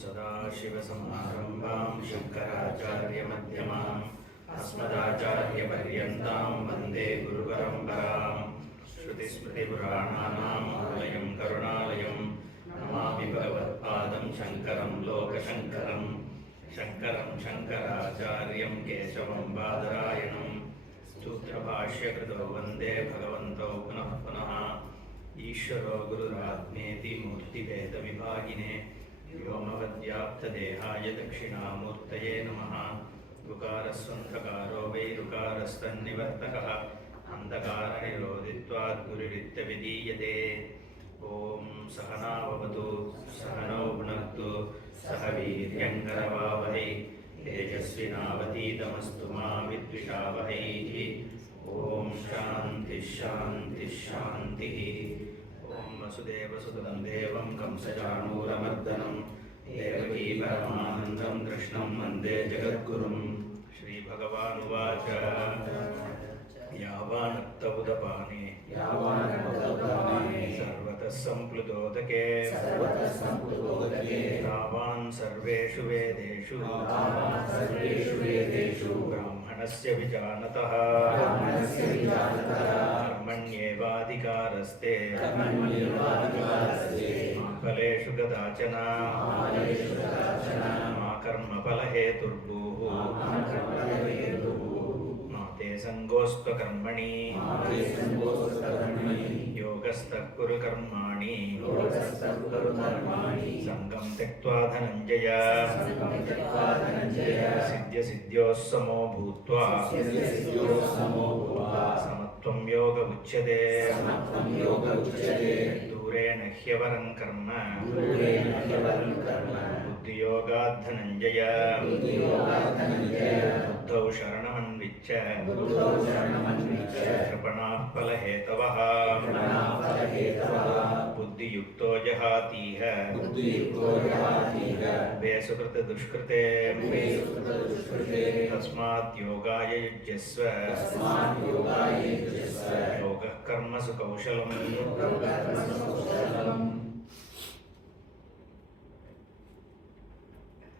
सदाशिवसमारम्भां शङ्कराचार्यमध्यमाम् अस्मदाचार्यपर्यन्तां वन्दे गुरुपरम्परां श्रुतिस्मृतिपुराणानाम् आलयं करुणालयं नमामि भगवत्पादं शङ्करं लोकशङ्करं शङ्करं शङ्कराचार्यं केशवं बादरायणं सूत्रभाष्यकृतो वन्दे भगवन्तौ पुनः पुनः ईश्वरो गुरुरात्मेति मूर्तिभेदविभागिने व्योमवद्व्याप्तदेहाय दक्षिणामूर्तये नमः। ऋकारस्वन्धकारो वै ऋकारस्तन्निवर्तकः अन्धकारनिरोधित्वात् गुरुरित्यविधीयते। ॐ सहना भवतु सहनौ भुनक्तु सह वीर्यङ्करवावहै तेजस्विनावतीतमस्तु मा विद्विषावहै। ॐ शान्तिः शान्तिः शान्तिः। ॐ वसुदेवसुतं देवं कंसचाणूरमर्दनं देवकी परमानन्दं कृष्णं वन्दे जगद्गुरुं। श्रीभगवानुवाच यावानत्त उदपाने सर्वतः सम्प्लुतोदके तावान् सर्वेषु वेदेषु ब्राह्मणस्य विजानतः कर्मण्येवाधिकारस्ते मा फलेषु कदाचन मा कर्मफलहेतुर्भूः मा ते सङ्गोऽस्त्वकर्मणि योगस्थः कुरु कर्माणि सङ्गं त्यक्त्वा धनञ्जय सिद्ध्यसिद्ध्योः समो भूत्वा समत्वं योग उच्यते। दूरेण ह्यवरं कर्म बुद्धियोगात् धनञ्जय बुद्धौ शरणमन्विच्छ कृपणाः फलहेतवः बुद्धियुक्तो जहातीह उभयसुकृत दुष्कृते तस्मात् योगाय युज्यस्व योगः कर्मसु कौशलम्।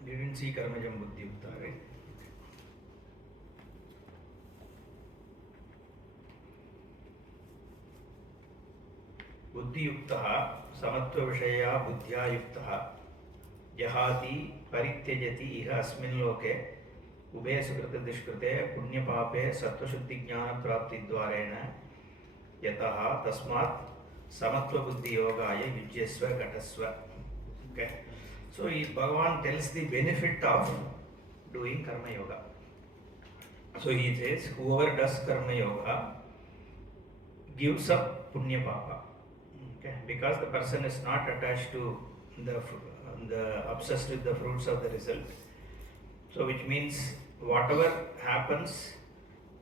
Didn't see कर्मजं बुद्धियुक्ता, right? बुद्धियुक्तः समत्वविषया बुद्ध्या युक्तः जहाति परित्यजति इह अस्मिन् लोके उभे सुकृते दुष्कृते पुण्यपापे सत्त्वशुद्धिज्ञानप्राप्तिद्वारेण यतः तस्मात् समत्वबुद्धियोगाय युज्यस्व घटस्व. Okay? So Bhagavan tells the benefit of doing karma yoga. So he says whoever does karma yoga gives up punya papa. Okay? Because the person is not attached to the obsessed with the fruits of the result. So which means whatever happens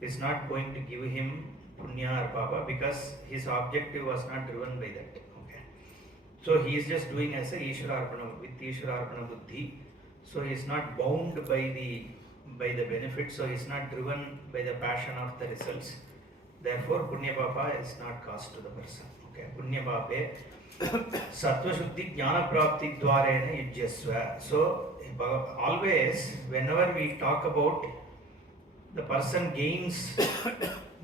is not going to give him punya or papa because his objective was not driven by that. Okay? So he is just doing as a Ishwararpana with Ishwararpana buddhi. So he is not bound by the benefit. So he is not driven by the passion of the results. Therefore punya papa is not caused to the person. Okay? Punya pape sattva shuddhi jnana prapti dvarena yujyasva. So always whenever we talk about the person gains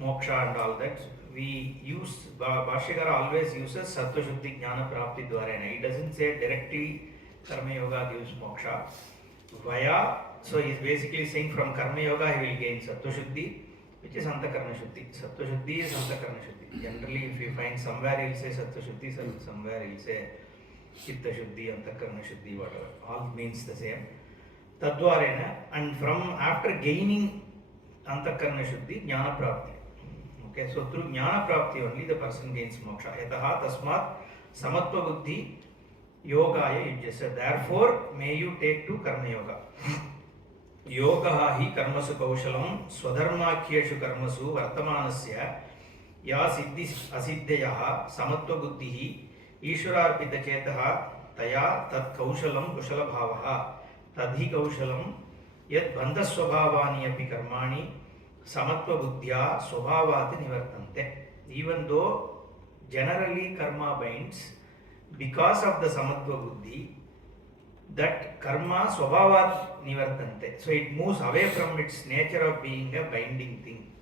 moksha and all that, we use Bhashyakara always uses sattva shuddhi jnana prapti dvarena. He doesn't say directly karma yoga gives moksha. Vaya, so he is basically saying from karma yoga he will gain sattva shuddhi, which is antakarna shuddhi. Sattva shuddhi is antakarna shuddhi. Generally if you find somewhere he will say sattva shuddhi, somewhere he will say chitta shuddhi, antakarna shuddhi, whatever. All means the same. Tadvarena, and from after gaining antakarna shuddhi, jnana prapti. Okay, so through jnana prapti only the person gains moksha. Yataha tasmat samatva buddhi yogaya yujyasya. Therefore may you take to karma yoga. Yogaha hi karmasu kaushalam swadharmakyeshu karmasu vartamanasya ya siddhi asiddhayaha samatva buddhihi ishwararpita chetaha taya tat kaushalam kushala bhavaha tadhi kaushalam yad bandha swabhavani api karmani samatva buddhya swabhavati nivartante. Even though generally karma binds, because of the samatva buddhi that karma swabhavat nivartante. So it moves away from its nature of being a binding thing.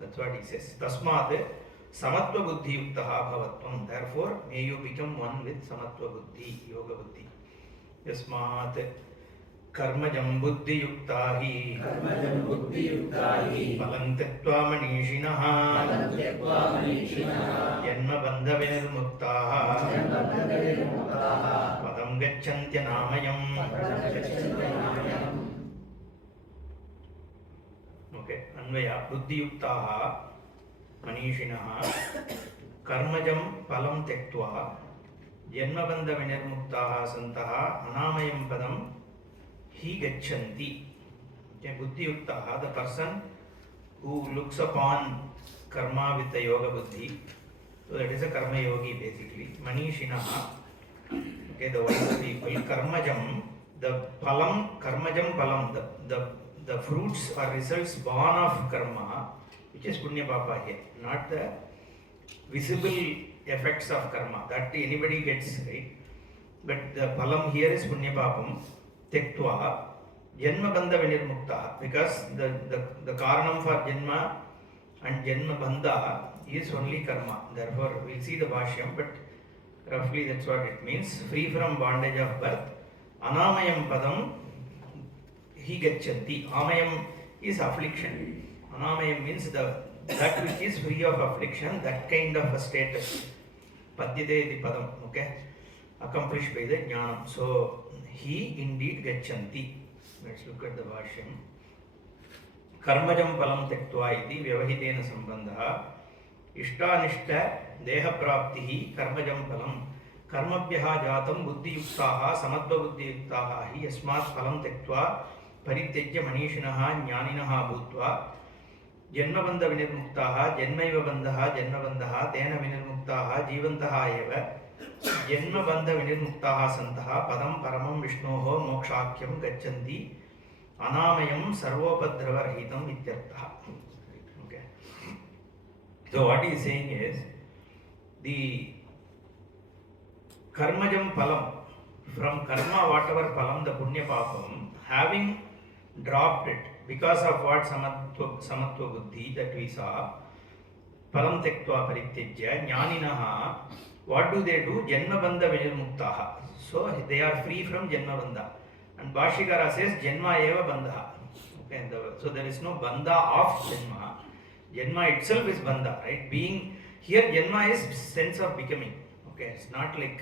That's what he says. Tasmat samatva buddhi yuktaha bhavatvam. Therefore, may you become one with samatva buddhi, yoga buddhi. Yasmat कर्मजं बुद्धियुक्ता हि फलं त्यक्त्वा मनीषिणः जन्मबन्धविनिर्मुक्ताः पदं गच्छन्त्यनामयम्. Okay, अन्वय बुद्धियुक्ताः मनीषिणः कर्मजं फलं त्यक्त्वा जन्मबन्धविनिर्मुक्ताः सन्तः अनामयं पदं he gachanti. Okay, buddhi yuktaha, the person who looks upon karma with the yoga buddhi. So that is a karma yogi basically. Manishinaha, okay, the wise people. Karmajam, the palam, karmajam palam, the fruits or results born of karma, which is punya papa here, not the visible effects of karma that anybody gets, right? But the palam here is punya papam. Tektva janma bandha vinirmukta, because the karanam for janma and janma bandha is only karma. Therefore, we'll see the bhashyam, but roughly that's what it means. Free from bondage of birth. Anamayam padam hi gachanti. Amayam is affliction. Anamayam means that which is free of affliction, that kind of a status. Padyate iti padam, okay? Accomplished by the jnanam. So, he indeed gachanti. Let's look at the bhashyam. Karmajam palam tektva iti vyavahitena sambandha ishtanishta deha praptihi karmajam palam karmabhyaha jatam buddhi yuktaha samatva buddhi yuktaha hi yasmat palam tektva parityajya manishinaha jnaninaha bhutva janmabandha vinirmuktaha janmaiva bandhaha janmabandhaha tena vinirmuktaha jivantaha eva जन्मबंध विनिर्मुक्ताः सन्तः पदं परमं विष्णोः मोक्षाख्यं गच्छन्ति अनामयं सर्वोपद्रवरहितम् इत्यर्थः. Okay. So what he is saying is the karmajam palam, from karma whatever palam, the punya papam, having dropped it because of what samatva buddhi that we saw, palam tektva parityajya jnaninaha. What do they do? Janma bandha vinirmuktaha. So they are free from janma bandha. And Bhashyakara says janma eva bandha. Okay, so there is no bandha of janma. Janma itself is bandha, right? Being here, janma is sense of becoming. Okay, it's not like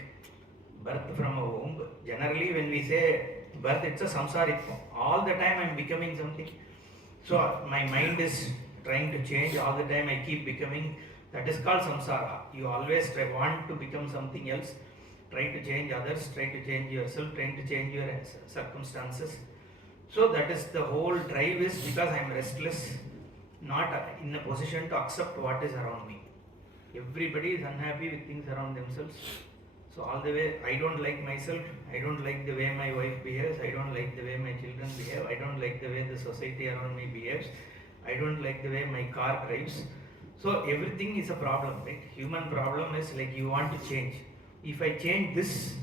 birth from a womb. Generally, when we say birth, it's a samsaritva. All the time I am becoming something. So my mind is trying to change. All the time I keep becoming. That is called samsara. You always want to become something else, try to change others, try to change yourself, trying to change your circumstances. So that is the whole drive, is because I am restless, not in a position to accept what is around me. Everybody is unhappy with things around themselves. So all the way, I don't like myself, I don't like the way my wife behaves, I don't like the way my children behave, I don't like the way the society around me behaves, I don't like the way my car drives. So everything is a problem, right? Human problem is like you want to change. If I change this,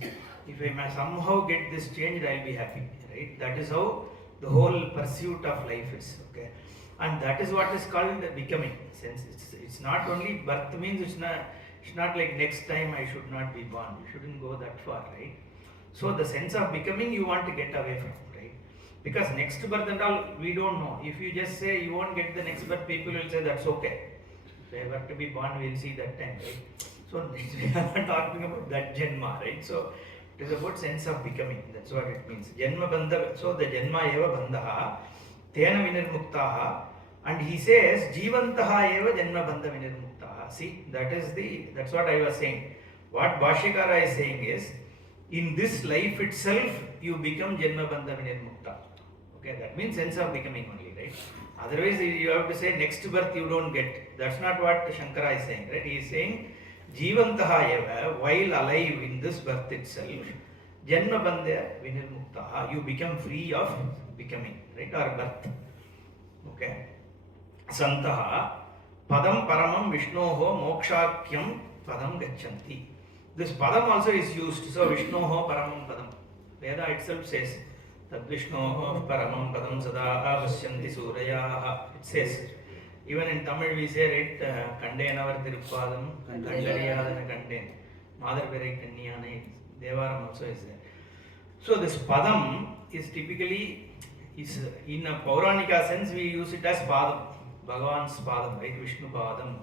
if I may somehow get this changed, I'll be happy, right? That is how the whole pursuit of life is, okay? And that is what is called the becoming. Since it's not only birth means it's not like next time I should not be born. You shouldn't go that far, right? So the sense of becoming you want to get away from, right? Because next birth and all, we don't know. If you just say you won't get the next birth, people will say that's okay. If I were to be born, we'll see that time, right? So we are not talking about that janma, right? So it is about sense of becoming. That's what it means. Janma bandha. So the janma eva bandhaha, tena vinirmuktaha, and he says jivantaha eva janma bandha vinirmuktaha. See, that's what I was saying. What Bhashyakara is saying is, in this life itself, you become janma bandha vinirmukta. Okay, that means sense of becoming only, right? Otherwise, you have to say next birth you don't get. That's not what Shankara is saying, right? He is saying, Jivantaha eva, while alive in this birth itself, Janma bandha vinirmuktaha, you become free of becoming, right? Or birth. Okay. Santaha, padam paramam vishnoho mokshakyam padam gachanti. This padam also is used. So, vishnoho paramam padam. Veda itself says, Tadvishnoho paramam padam sada pasyanti surayaha. It says, even in Tamil we say, right, Kandenavar Tiruppadam, Kandariyadana Kanden, Mother Pere Kanyane, Devaram also is there. So this Padam is typically, is in a Pauranika sense, we use it as Padam, Bhagavan's Padam, right, Vishnu Padam.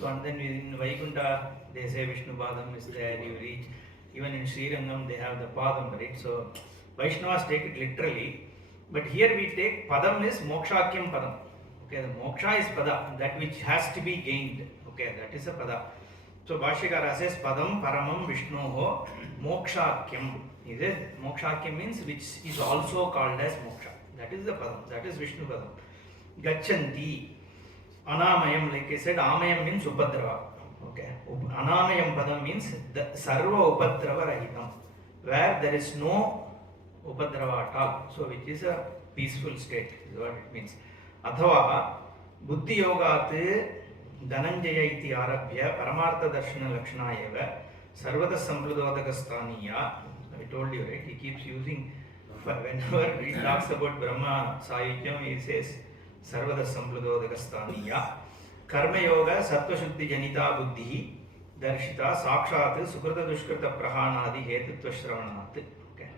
So and then in Vaikunta, they say Vishnu Padam is there, you reach. Even in Srirangam, they have the Padam, right? So Vaishnavas take it literally, but here we take Padam is Mokshakyam Padam. Okay, the moksha is Pada, that which has to be gained. Okay, that is a Pada. So Bhashyakara says Padam Paramam Vishnoho Mokshakyam. Is it? Mokshakyam means which is also called as moksha. That is the Padam, that is Vishnu Padam. Gachanti. Anamayam, like I said, Amayam means Upadrava. Okay. Anamayam Padam means the Sarva Upadrava Rahitam, where there is no Upadrava at all. So which is a peaceful state, is what it means. Athava Buddhi Yogat Dhananjaya iti Arabhya Paramartha Darshana Lakshana eva Sarvata Samprudodakastaniya. I told you, right? He keeps using, whenever he talks about Brahma Sayukyam, he says Sarvata Samprudodakastaniya. Karma Yoga Sattva Shuddhi Janita Buddhi Darshita Sakshat Sukrata Dushkrita Prahanadi Hetutva Shravanat. Okay.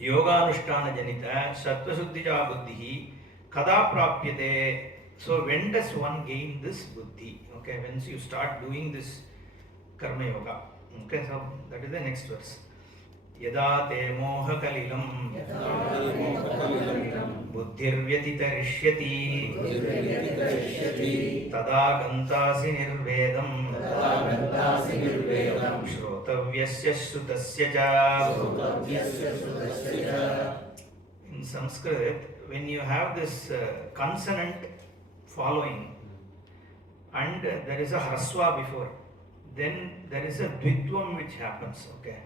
Yoganushtana Janita Sattva Shuddhija Buddhi Kada Prapyate. So when does one gain this Buddhi? Okay, once you start doing this Karma Yoga. Okay, so that is the next verse. Yada te moha kalilam buddhir vyatitarishyati tada gantasi nirvedam shrotavyasya shrutasya cha. In Sanskrit, when you have this consonant following and there is a hraswa before, then there is a dvitvam which happens. Okay.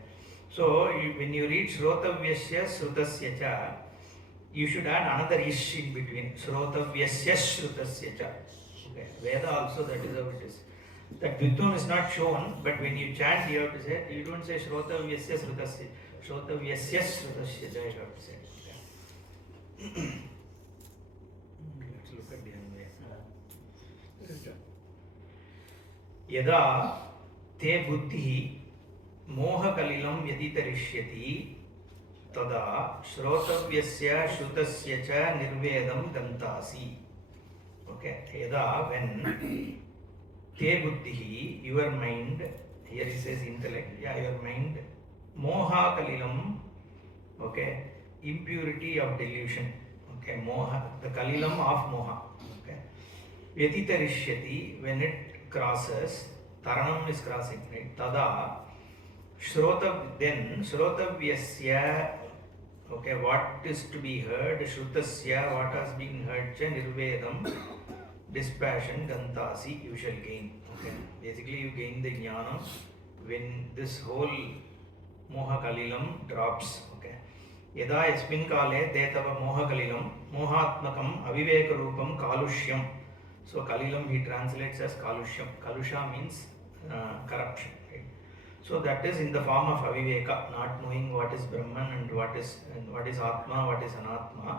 So when you read Shrotavyasya Shrutasya cha, you should add another ish in between. Shrotavyasya Shrutasya cha. Okay. Veda also, that is how it is. That dvitvam is not shown, but when you chant, you have to say, you don't say Shrotavyasya Shrutasya. Shrotavyasya Shrutasya cha, you have to say. Okay. Let's look at the Anvaya. Yada te buddhi मोहकलिलं व्यतितरिष्यति तदा श्रोतव्यस्य श्रुतस्य च निर्वेदं गन्तासि. Okay, यदा when te buddhi, your mind, here it says intellect, yeah, your mind, moha kalilam, okay, impurity of delusion, okay, moha, the kalilam of moha, okay, vyatitarishyati, when it crosses, taranam is crossing, right, tada then Shrotavyasya, okay, what is to be heard, Shrutasya, what has been heard, cha nirvedam, dispassion, gantasi, you shall gain. Okay, basically you gain the jnana when this whole moha kalilam drops. Okay, yada yasmin kale te tava moha kalilam mohatmakam aviveka rupam kalushyam. So kalilam he translates as kalushyam. Kalusha means corruption. So that is in the form of aviveka, not knowing what is Brahman and what is Atma, what is Anatma.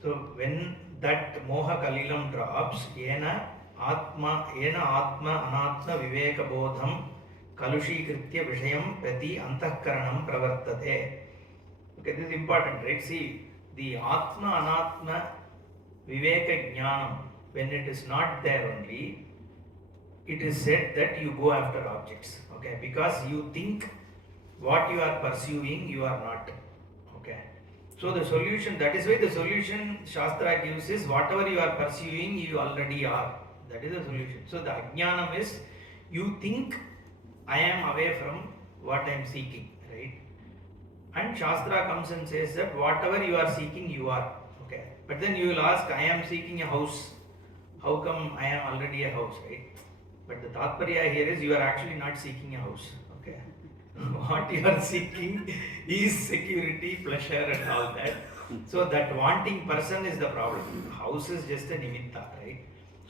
So when that moha kalilam drops, yena atma anatma viveka bodham kalushikritya vishayam prati antahkaranam pravartate. Okay, this is important, right? See, the atma anatma viveka jnanam, when it is not there only, it is said that you go after objects. Okay, because you think what you are pursuing, you are not. Okay, so the solution, that is why the solution Shastra gives is whatever you are pursuing, you already are. That is the solution. So the ajnanam is you think I am away from what I am seeking, right? And Shastra comes and says that whatever you are seeking, you are. Okay, but then you will ask, I am seeking a house. How come I am already a house, right? But the tatparya here is you are actually not seeking a house. Okay, what you are seeking is security, pleasure, and all that. So that wanting person is the problem. House is just a nimitta, right?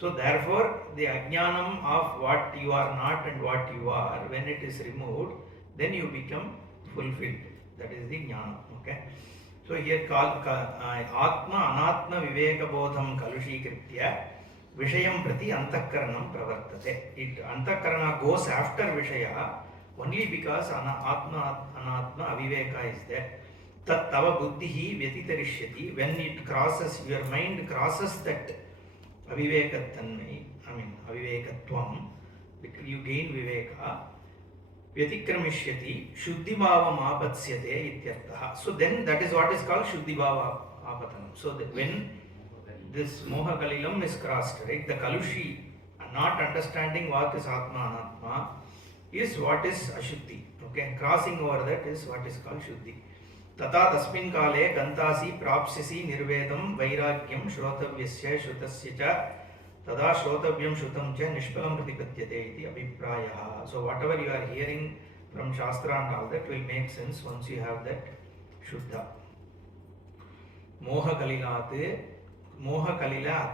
So therefore, the ajnanam of what you are not and what you are, when it is removed, then you become fulfilled. That is the jnana. Okay. So here atma anatma viveka bodham kalushikritya vishayam prati antakaranam pravartate. It antakarana goes after vishaya only because atma anatma aviveka is there. Tat tava buddhihi vyatitarishyati. When it crosses, your mind crosses that avivekattanmai, avivekatvam, you gain viveka. Vyatikramishyati shuddhi bhava mapatshyate ityartha. So then that is what is called shuddhi bhava apatanam. So when this moha kalilam is crossed, right, the kalushi, not understanding what is atma anatma, is what is ashuddhi. Okay, crossing over that is what is called shuddhi. Tata tasmin kale gantasi prapsyasi nirvedam vairagyam shrotavyasya shrutasya cha tada shrotavyam shrutam cha nishpalam pratipatyate iti abhiprayah. So whatever you are hearing from Shastra and all that will make sense once you have that Shuddha. Moha kalila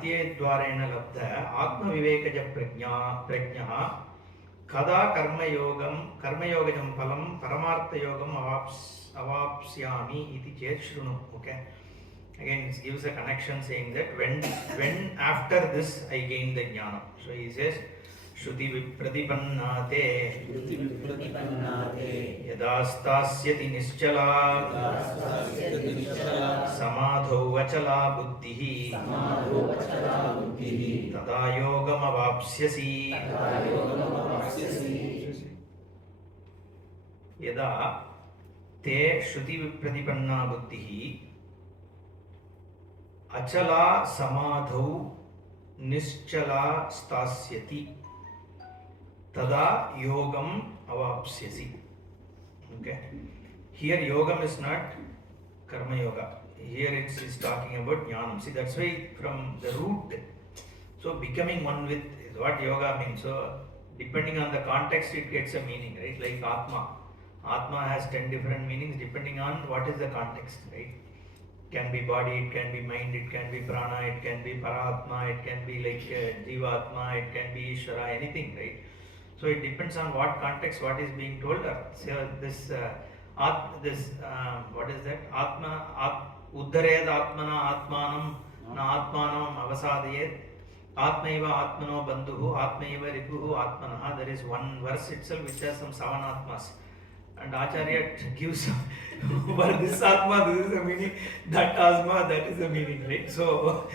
atyedvarena labdha atma vivekaja prajnaha kada karma yogam palam paramartha yogam avapsyami iti chet shrunu. Okay. Again, it gives a connection saying that when after this I gain the jnana. So he says, Shruti vipratipannate yadastasyati nischala samadho vachala buddhihi tada yogam avapsyasi yada te shruti vipratipanna buddhihi achala samadhau nischala stasyati tada yogam avapsyasi. Okay. Here yogam is not karma yoga. Here it is talking about jnanam. See, that's why from the root, so becoming one with is what yoga means. So depending on the context it gets a meaning, right? Like atma. Atma has 10 different meanings depending on what is the context, right? It can be body, it can be mind, it can be prana, it can be paratma, it can be like jivatma, it can be ishvara, anything, right? So it depends on what context, what is being told. So this what is that? Uddhared atmana atmanam na atmanam avasadayet atmaiva atmano bandhuhu atmaiva ripuhu atmanaha. There is one verse itself which has some 7 atmas. And Acharya gives for this atma, this is the meaning, that atma, that is the meaning, right? So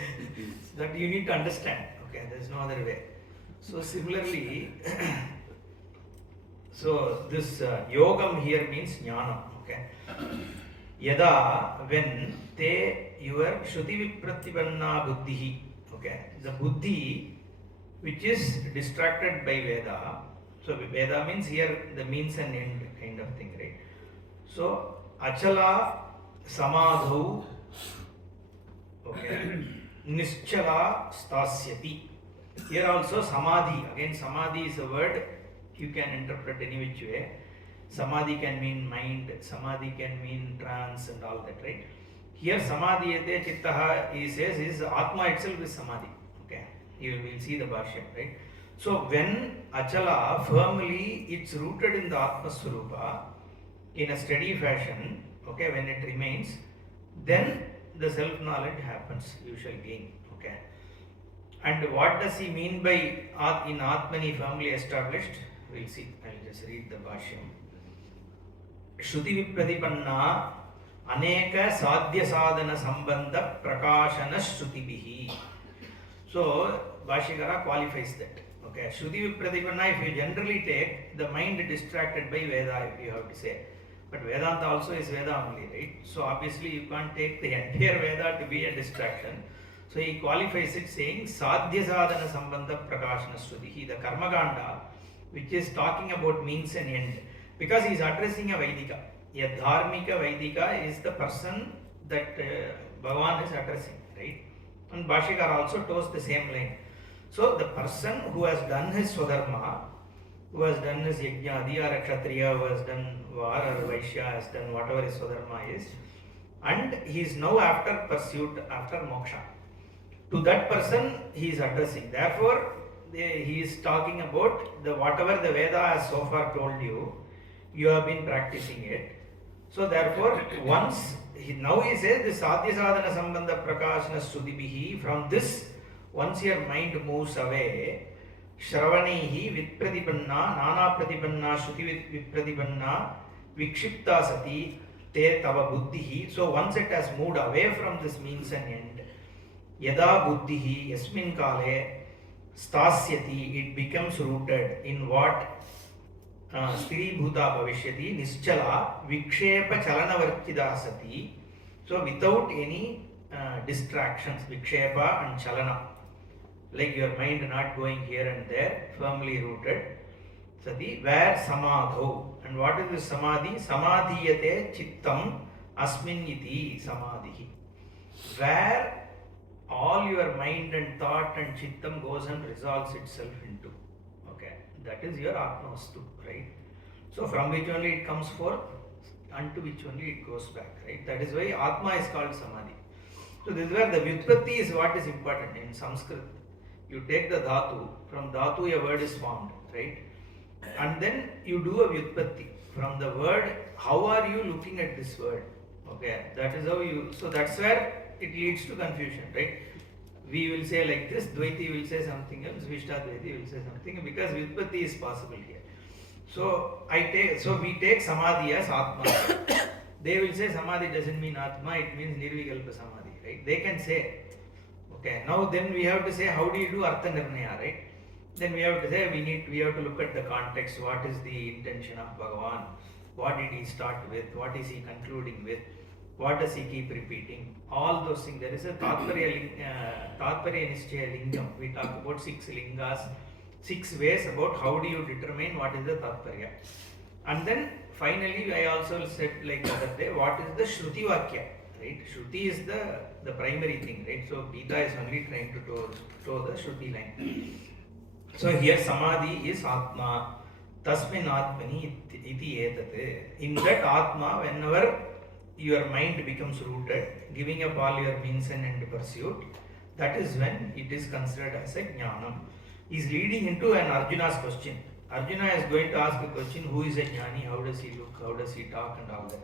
that you need to understand. Okay, there is no other way. So similarly, so this yogam here means jnana. Okay. Yada, when your shruti vipratipanna buddhihi. Okay, the buddhi which is distracted by Veda. So Veda means here the means and end kind of thing, right? So achala samadhau, okay, nischala stasyati. Here also samadhi. Again, samadhi is a word you can interpret any which way. Samadhi can mean mind, samadhi can mean trance and all that, right? Here samadhiyate chittaha, he says, is atma itself is samadhi. Okay, you will see the bhashya, right? So when achala firmly it's rooted in the atma swarupa in a steady fashion, okay, when it remains, then the self knowledge happens, you shall gain. Okay. And what does he mean by in atmani firmly established? We'll see. I'll just read the bhashyam. Shruti vipratipanna aneka sadhya sadhana sambandha prakashana shrutibihi. So Bhashyakara qualifies that. Okay, Shruti vipratipanna, if you generally take the mind distracted by Veda, if you have to say. But Vedanta also is Veda only, right? So obviously you can't take the entire Veda to be a distraction. So he qualifies it saying sadhya sadhana sambandha prakashana shrutihi, the karmaganda, which is talking about means and end. Because he is addressing a Vaidika. A dharmika Vaidika is the person that Bhagavan is addressing, right? And Bhashyakara also toes the same line. So the person who has done his swadharma, who has done his yajna, or a kshatriya, who has done var or vaishya, has done whatever his swadharma is, and he is now after pursuit, after moksha. To that person he is addressing. Therefore, he is talking about the whatever the Veda has so far told you. you have been practicing it. So therefore, now he says this Sadhya Sadhana Sambandha Prakashana Sudibhihi, from this, once your mind moves away, Shravanihi Vitpradipanna, Nana Pradipanna, Shruti Vitpradipanna, Vikshipta Sati, Te Tava Buddhihi. So once it has moved away from this means and end, Yada Buddhihi, Yasmin Kale, Stasyati, it becomes rooted in what? Sthiribhuta Bhavishyati, Nischala, Vikshepa Chalanavartida Sati. So without any distractions, Vikshepa and Chalana, like your mind not going here and there, firmly rooted. Sati, where Samadho. And what is this Samadhi? Samadhiyate Chittam Asmin iti Samadhi. Where all your mind and thought and Chittam goes and resolves itself into. Okay, that is your Atmastu, right? So from which only it comes forth, unto which only it goes back, right? That is why Atma is called Samadhi. So this is where the Vyutpatti is what is important in Sanskrit. You take the Dhatu, from Dhatu a word is formed, right? And then you do a Vyutpatti. From the word, how are you looking at this word? Okay, that is how you, so that's where it leads to confusion, right? We will say like this, Dvaiti will say something else, Vishtadvaiti will say something, because Vyutpatti is possible here. So we take Samadhi as Atma. They will say Samadhi doesn't mean Atma, it means Nirvikalpa Samadhi, right? They can say. Okay, now then we have to say, how do you do Artha Nirnaya, right? Then we have to say, we have to look at the context, what is the intention of Bhagavan, what did he start with, what is he concluding with, what does he keep repeating, all those things. There is a Tatparya Nischaya Lingam. We talk about 6 lingas, 6 ways about how do you determine what is the Tatparya. And then finally I also said like the other day, what is the Shruti Vakya, right? Shruti is the primary thing, right? So Gita is only trying to toe the Shruti line. So here Samadhi is Atma, Tasmin Atmani iti etate. In that Atma, whenever your mind becomes rooted, giving up all your means and end pursuit, that is when it is considered as a Jnanam. He is leading into an Arjuna's question. Arjuna is going to ask a question, who is a Jnani, how does he look, how does he talk and all that.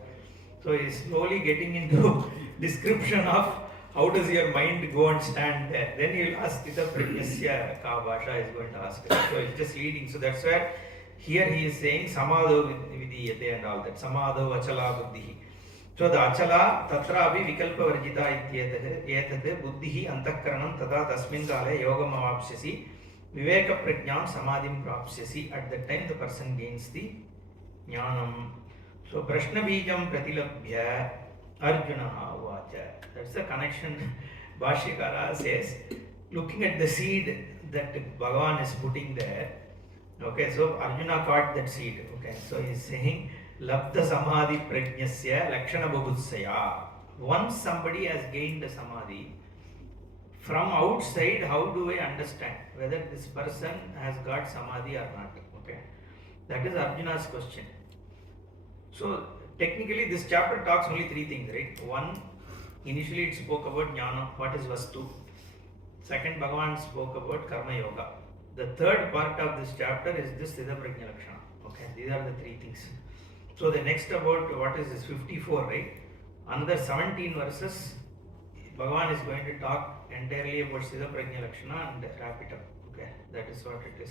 So he is slowly getting into description of how does your mind go and stand there. Then he will ask Stita Prajnasya Ka Bhasha is going to ask. So it's just leading. So that's where here he is saying Samadho Vidiyate and all that. Samadho Achala Buddhihi. So the Achala Tatravi Vikalpa Varjita Ityetade Buddhihi Antakaranam Tada Tasmin Kale Yogam Avapsyasi Viveka Prajnam Samadhim Prapsyasi. At that time the person gains the Jnanam. So Prashna Bijam Pratilabhya Arjuna Vacha. That's the connection. Bhashyakara says, looking at the seed that Bhagavan is putting there. Okay, so Arjuna caught that seed. Okay, so he is saying, Labdha Samadhi Prajnasya Lakshana Babutsaya. Once somebody has gained the Samadhi, from outside, how do I understand whether this person has got Samadhi or not? Okay, that is Arjuna's question. So technically this chapter talks only 3 things, right? One, initially it spoke about Jnana, what is Vastu. Second, Bhagavan spoke about Karma Yoga. The third part of this chapter is this Siddha Prajna Lakshana. Okay, these are the 3 things. So the next about what is this 54, right? Another 17 verses, Bhagavan is going to talk entirely about Siddha Prajna Lakshana and wrap it up. Okay, that is what it is.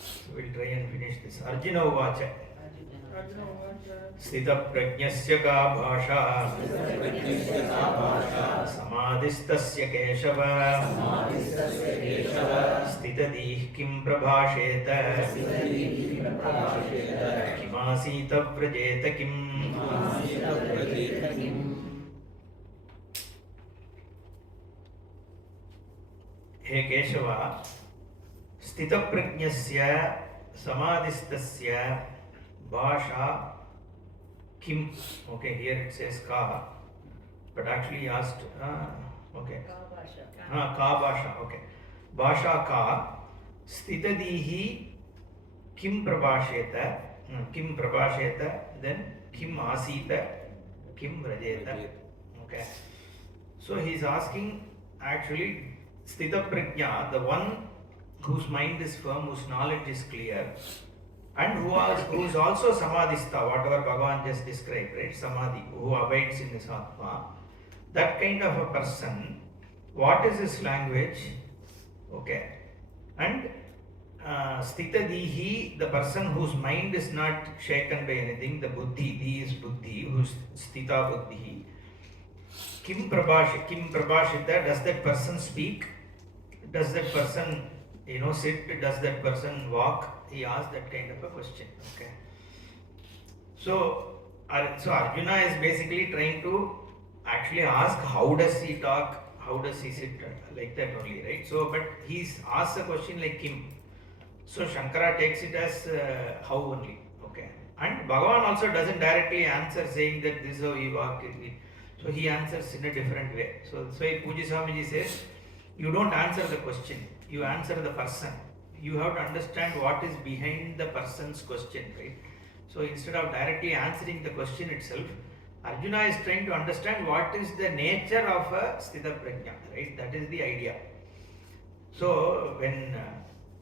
So we'll try and finish this. Arjuna Uvacha. Sthita Prajnasya Ka Bhasha Samadhistasya Keshava Sthitadih Kim Prabhasheta Kimasita Vrajeta Kim. He Keshava Sthita Prajnasya Samadhistasya Bhasha Kim. Okay, here it says Ka, but actually he asked, okay. Ka Bhasha, okay. Bhasha Ka Sthitadihi Kim Prabhasheta, then Kim Asita, Kim Vrajeta. Okay. So he is asking actually Sthita Prajna, the one whose mind is firm, whose knowledge is clear, and who is also samadhista, whatever Bhagavan just described, right? Samadhi, who abides in his Atma. That kind of a person, what is his language? Okay. And Sthitadihi, the person whose mind is not shaken by anything, the buddhi, di is buddhi, who's sthita buddhi. Kim prabhashita, does that person speak? Does that person, sit? Does that person walk? He asked that kind of a question. Okay. So Arjuna is basically trying to actually ask how does he talk, how does he sit, like that only, right? So, but he's asked a question like Kim. So Shankara takes it as how only. Okay. And Bhagavan also doesn't directly answer saying that this is how you walk. So he answers in a different way. So Puji Swamiji says, you don't answer the question, you answer the person. You have to understand what is behind the person's question, right? So instead of directly answering the question itself, Arjuna is trying to understand what is the nature of a Sthita Prajna, right? That is the idea. So when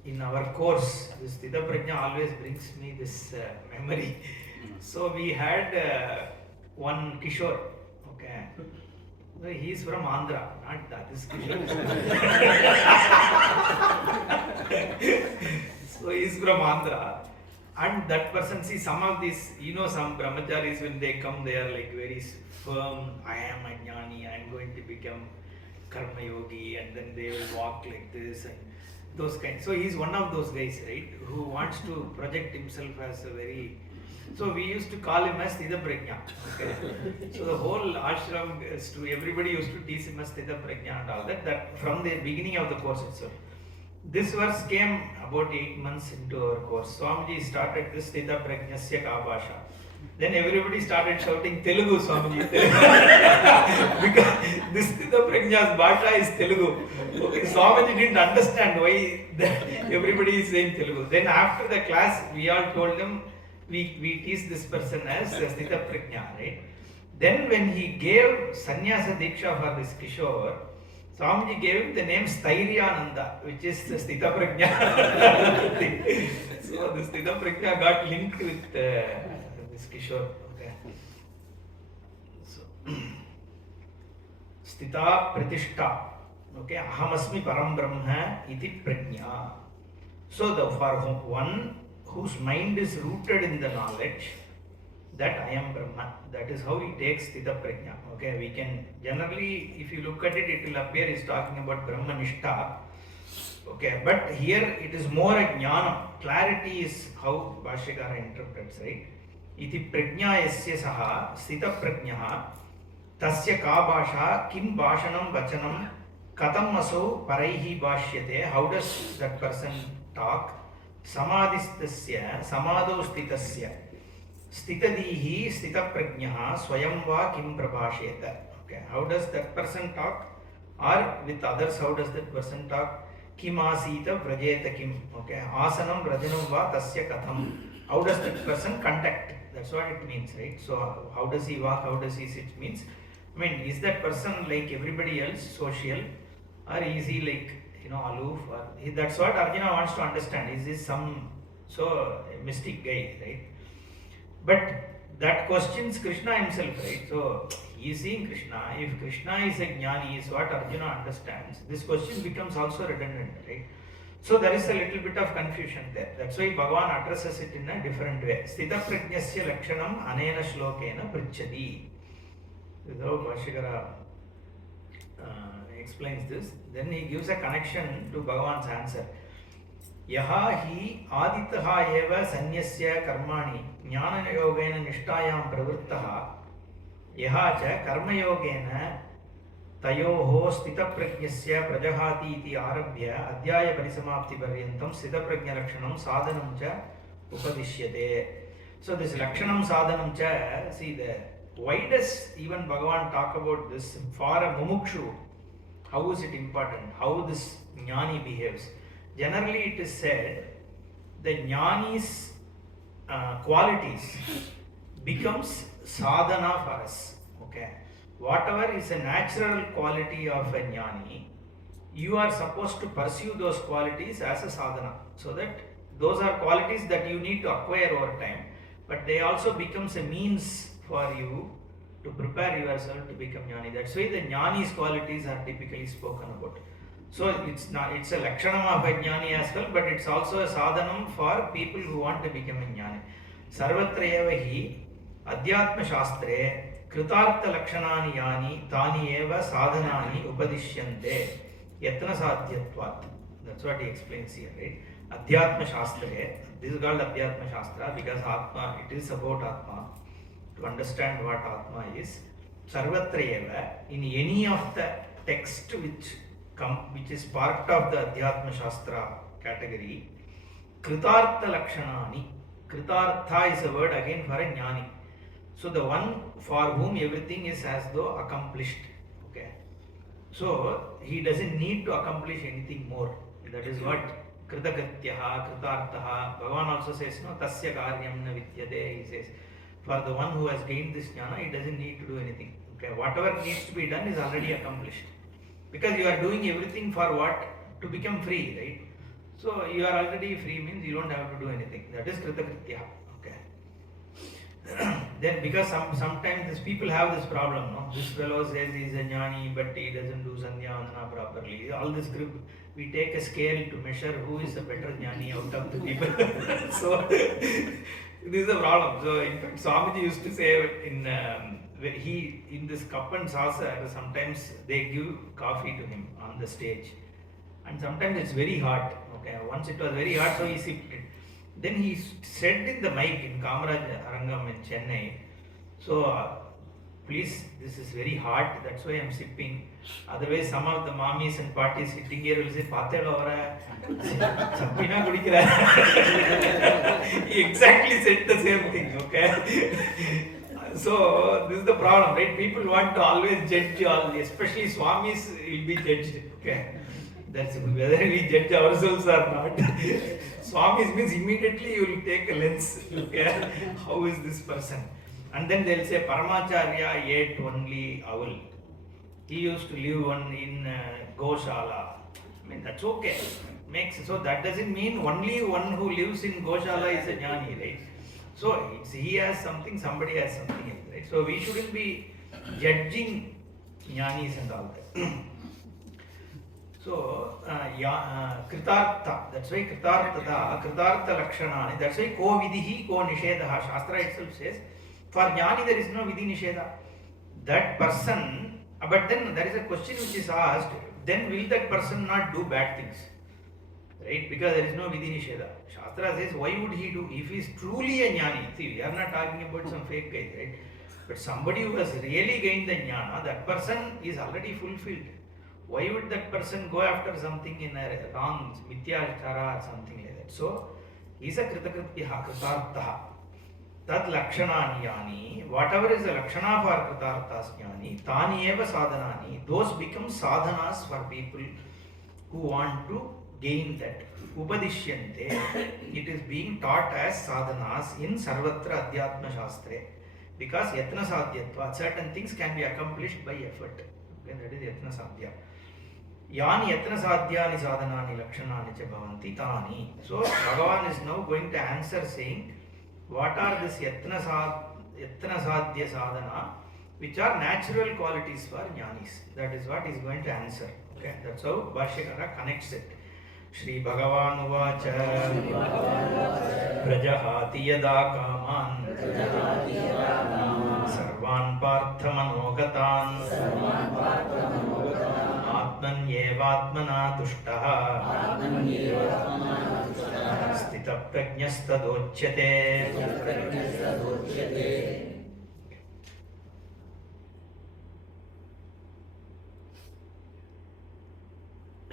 in our course, this Sthita Prajna always brings me this memory. So we had one Kishore, okay? So he is from Andhra, not that, this Kishore. So he is from Andhra. And that person, see some of these, some brahmacharis when they come, they are like very firm, I am a jnani, I am going to become karma yogi, and then they will walk like this and those kinds. So he is one of those guys, right, who wants to project himself as a very, so we used to call him as Sthita Prajna. Okay. So the whole ashram, everybody used to teach him as Sthita Prajna and all that from the beginning of the course itself. This verse came about 8 months into our course. Swamiji started this Sthita Prajnasya Kabasha. Then everybody started shouting Telugu, Swamiji. Because this Sthita Prajna's Bhasha is Telugu. Okay, Swamiji didn't understand why everybody is saying Telugu. Then after the class, we all told him, we teach this person as Sthita Prajna, right? Then when he gave Sannyasa Diksha for this Kishore, Swamiji gave him the name Stairyananda, which is the Sthita Prajna. So the Sthita Prajna got linked with this Kishore. Okay. So, Sthita Pratishta. Okay. Ahamasmi Param Brahma iti Prajna. So for one whose mind is rooted in the knowledge that I am Brahma, that is how he takes Sthita Prajna. Okay, we can generally, if you look at it, it will appear he is talking about Brahma Nishtha. Okay, but here it is more a jnana. Clarity is how Bhashyakara interprets, right? Iti prajna yasya saha Sthita Prajnaha tasya ka bhasha kim bhashanam vachanam katam aso paraihi bhashyate. How does that person talk? Samadhistasya samadho sthitasya Sthitadihi Sthita Prajnaha Swayam va kim prabhasheta. Okay, how does that person talk? Or with others, how does that person talk? Kim asita vrajeta kim. Okay, asanam rajanam va tasya katham. How does that person conduct? That's what it means, right? So how does he walk? How does he sit? Means, is that person like everybody else, social, or is he like aloof? Or that's what Arjuna wants to understand. Is this some mystic guy, right? But that questions Krishna himself, right? So he is seeing Krishna. If Krishna is a jnani, is what Arjuna understands, this question becomes also redundant, right? So there is a little bit of confusion there. That's why Bhagavan addresses it in a different way. Sthita prajnasya lakshanam anena shlokena pritchadi. This is how Bhashyakara explains this. Then he gives a connection to Bhagavan's answer. Yaha hi aditaha eva sanyasya karmani jnana yogena nishtayam pravrittaha yaha cha karma yogena tayoho sthita prajnasya prajahati iti arabhya adhyaya parisamapti paryantam sthita prajna lakshanam sadhanam cha upadishyate. So this lakshanam sadhanam cha, see, why does even Bhagavan talk about this for a mumukshu? How is it important? How this jnani behaves? Generally it is said the jnani's qualities becomes sadhana for us. Okay, whatever is a natural quality of a jnani, you are supposed to pursue those qualities as a sadhana, so that Those are qualities that you need to acquire over time, but they also becomes a means for you to prepare yourself to become jnani. That's why the jnani's qualities are typically spoken about. So it's a lakshanam of a jnani as well, but it's also a sadhanam for people who want to become a jnani. Sarvatra eva hi adhyatma shastre kritartha lakshanani yani tani eva sadhanani upadishyante yatna sadhyatvat. That's what he explains here, right? Adhyatma shastre, this is called Adhyatma Shastra because Atma, it is about Atma. To understand what Atma is, Sarvatra eva, in any of the text which is part of the Adhyatma Shastra category, Kritartha Lakshanani. Kritartha is a word again for a jnani. So the one for whom everything is as though accomplished. Okay. So he doesn't need to accomplish anything more. That is what Kritakrityaha, Kritarthaha. Bhagavan also says, no, Tasya Karyam na Vidyate. He says, for the one who has gained this jnana, he doesn't need to do anything. Okay, whatever needs to be done is already accomplished. Because you are doing everything for what? To become free, right? So you are already free means you don't have to do anything. That is Kritakrityaha. Okay. Then because sometimes these people have this problem, no? This fellow says he is a jnani, but he doesn't do sandhyavandana properly. All this group, we take a scale to measure who is a better jnani out of the people. So this is a problem. So in fact, Swamiji used to say in this cup and saucer, sometimes they give coffee to him on the stage, and sometimes it's very hot. Okay, once it was very hot, so he sipped it. Then he said in the mic in Kamaraj Arangam in Chennai, so please, this is very hot, that's why I am sipping. Otherwise, some of the mommies and parties sitting here will say, Pathelo vara, chappina kudikira. He exactly said the same thing, okay? So, this is the problem, right? People want to always judge all, especially Swamis will be judged, okay? That's whether we judge ourselves or not. Swamis means immediately you will take a lens, okay? How is this person? And then they'll say Paramacharya ate only owl. He used to live in Goshala. I mean, that's okay. So that doesn't mean only one who lives in Goshala is a jnani, right? So he has something, somebody has something else, right? So we shouldn't be judging jnanis and all that. So, Kritartha, that's why Kritartha Lakshanani, that's why Ko Vidihi, Ko Nishedaha. Shastra itself says, for jnani there is no Vidhi Nisheda. That person, but then there is a question which is asked, then will that person not do bad things? Right? Because there is no Vidhi Nisheda. Shastra says, why would he do? If he is truly a jnani, see, we are not talking about some fake guys, right? But somebody who has really gained the jnana, that person is already fulfilled. Why would that person go after something in a wrong, mityachara or something like that? So, he is a kritakrityaha, kritarthaha. Tat lakshanani yani, whatever is the lakshana for kritarthas jnani, tani eva sadhanani, those become sadhanas for people who want to gain that. Upadishyante, it is being taught as sadhanas in Sarvatra Adhyatma Shastre. Because yatna sadhyatva, certain things can be accomplished by effort. Okay, that is yatna sadhya. Yani yatna sadhyani sadhanani lakshanani cha bhavanti tani. So Bhagavan is now going to answer saying, what are this yatna sadhya sadhana, which are natural qualities for jnanis. That is what he is going to answer. Okay, that's how Bhashyakara connects it. Shri Bhagavan uvacha prajahati yada kaman sarvan partha manogatan atman yevatmana tushtaha stita prajnastadochyate.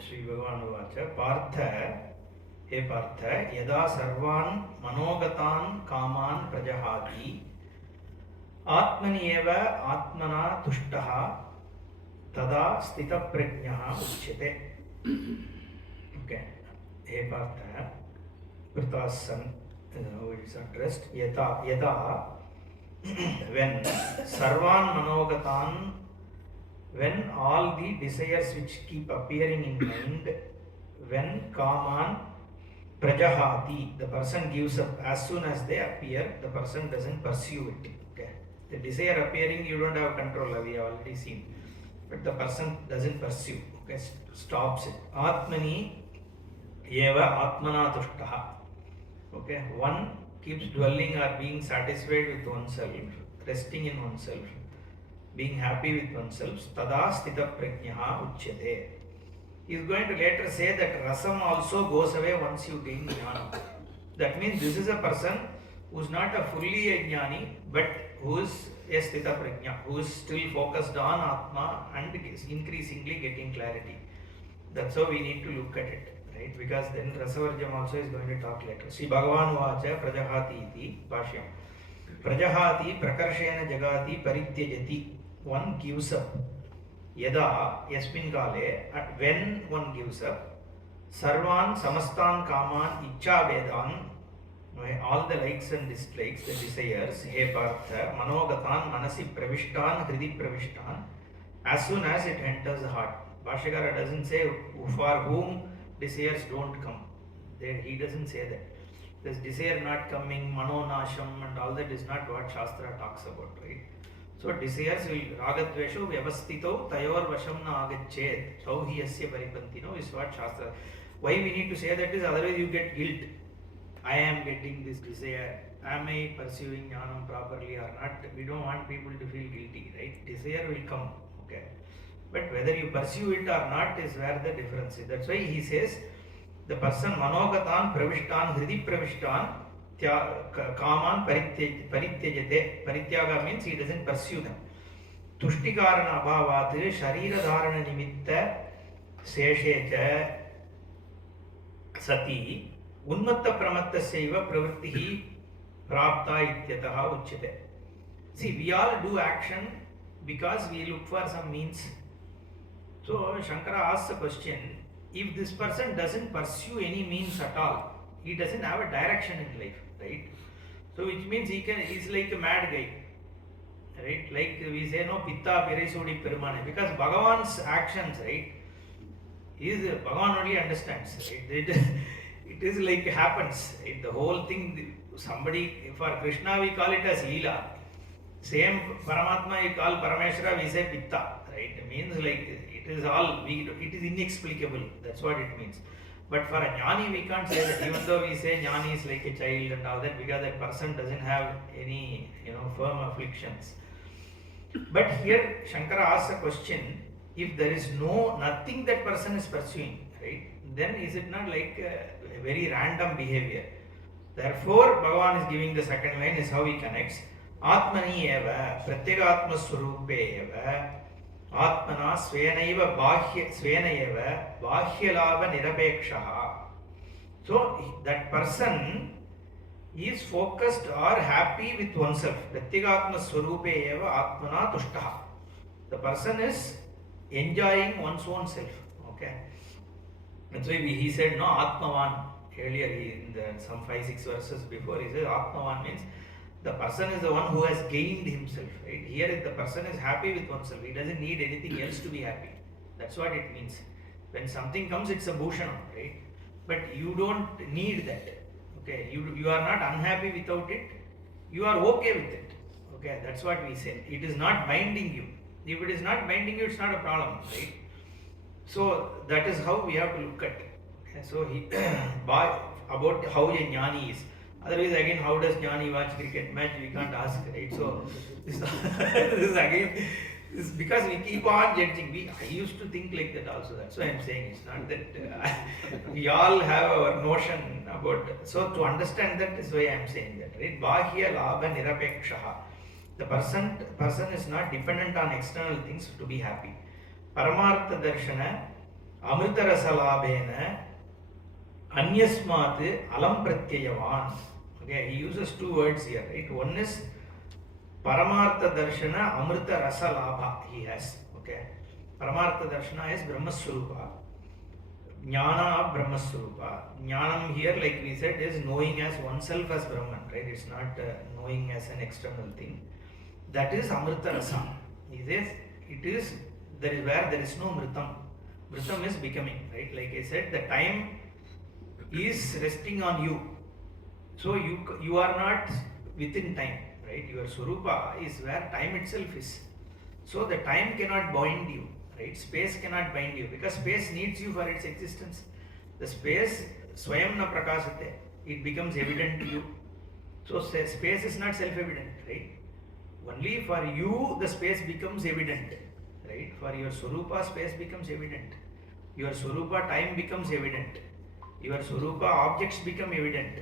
Shri Bhagavan uvacha partha, he partha, yada sarvan manogatan kaman prajahati atmani eva atmana tushtaha tada stita prajnaha uchyate. Okay, he partha, Pritha's son, who is addressed, yada, when sarvan manogatan, when all the desires which keep appearing in mind, when kaman, Prajahati, the person gives up. As soon as they appear, the person doesn't pursue it. Okay. The desire appearing, you don't have control, we have already seen. But the person doesn't pursue. Okay, stops it. Atmani eva atmana tushtaha. Okay, one keeps dwelling or being satisfied with oneself, resting in oneself, being happy with oneself. Tada sthita prajnaha uchyate. He is going to later say that rasam also goes away once you gain jnana. That means this is a person who is not a fully a jnani, but who is a sthita prajna, who is still focused on Atma and is increasingly getting clarity. That's how we need to look at it, right? Because then Rasavarjam also is going to talk later. See, Bhagavan vacha prajahati iti bhashyam. Prajahati prakarshena jagati parityajati. One gives up. Yada yasmin kale, when one gives up, sarvan samastan kaman icha vedan, all the likes and dislikes, the desires, he partha, manogatan manasi pravishtan, hridi pravishtan, as soon as it enters the heart. Bhashyakara doesn't say for whom desires don't come. He doesn't say that. This desire not coming, manonasham and all that is not what Shastra talks about, right? So desires will ragadvesho vyavastito tayor vasham na agachet sauhiyasya paripantino is what Shastra. Why we need to say that is otherwise you get guilt. I am getting this desire. Am I pursuing jnanam properly or not? We don't want people to feel guilty, right? Desire will come, okay. But whether you pursue it or not is where the difference is. That's why he says the person manogatan pravishtan hridi pravishtan kaman parityajate. Parityaga means he doesn't pursue them. Tushtikarana abhavat sharira dharana nimitta seshecha sati unmatta pramattasyaiva pravrittihi prapta ityataha uchyate. See, we all do action because we look for some means. So Shankara asks a question, if this person doesn't pursue any means at all, he doesn't have a direction in life, right? So which means he's like a mad guy, right? Like we say, no, pitta pirisudi permane, because Bhagavan's actions, right? Bhagavan only understands, right? It is like happens, right? The whole thing, somebody, for Krishna we call it as Leela. Same Paramatma you call Parameshwara, we say pitta, right? It means like it is all, it is inexplicable, that's what it means. But for a jnani we can't say that, even though we say jnani is like a child and all that, because that person doesn't have any, firm afflictions. But here Shankara asks a question, if there is nothing that person is pursuing, right, then is it not like a very random behavior? Therefore Bhagavan is giving the second line, is how he connects. Atmani eva pratyagatma swarupe eva Atmana svenaiva bahyalava nirapekshaha. So that person is focused or happy with oneself. Pratyagatma swarupe eva atmana tushtaha. The person is enjoying one's own self. Okay. That's why he said no Atmavan. Earlier in some 5-6 verses before, he says Atmavan means the person is the one who has gained himself, right? Here the person is happy with oneself. He doesn't need anything else to be happy. That's what it means. When something comes, it's a bhushanam, right? But you don't need that. Okay, you are not unhappy without it. You are okay with it. Okay, that's what we say. It is not binding you. If it is not binding you, it's not a problem, right? So that is how we have to look at it. Okay, so about how a jnani is. Otherwise, again, how does jnani watch cricket match? We can't ask, right? So this is again, this because we keep on judging. I used to think like that also. That's why I'm saying it's not that we all have our notion about. So to understand that is why I'm saying that, right? Bahya labha nirapekshaha. The person is not dependent on external things to be happy. Paramartha darshana amrita rasa labhena anyasmat alam pratyayavan. Okay, he uses two words here, right? One is Paramartha Darshana Amrita Rasa Labha he has. Okay. Paramartha Darshana is Brahmaswarupa. Jnana of Brahmaswarupa. Jnanam here, like we said, is knowing as oneself as Brahman, right? It's not knowing as an external thing. That is Amrita Rasa. He says it is where there is no Mritam. Mritam is becoming, right? Like I said, the time is resting on you. So you are not within time, right? Your Swarupa is where time itself is. So the time cannot bind you, right? Space cannot bind you because space needs you for its existence. The space swayam na prakashate, it becomes evident to you. So space is not self-evident, right? Only for you the space becomes evident, right? For your Swarupa space becomes evident. Your Swarupa time becomes evident. Your Swarupa objects become evident.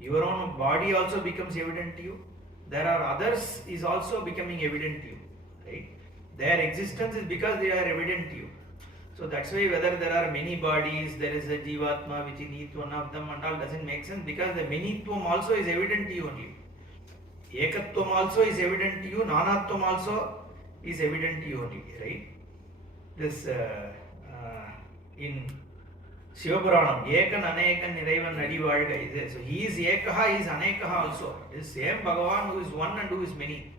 Your own body also becomes evident to you. There are others is also becoming evident to you, right? Their existence is because they are evident to you. So that's why whether there are many bodies, there is a Jivatma which needs one of them and all doesn't make sense because the Manitvam also is evident to you only. Ekatvam also is evident to you, Nanatvam also is evident to you only, right? This in Shivapuranam, Ekan Anekan Niraivan Nadivalga is there. So he is Ekaha, he is Anekaha also. It is same Bhagavan who is one and who is many,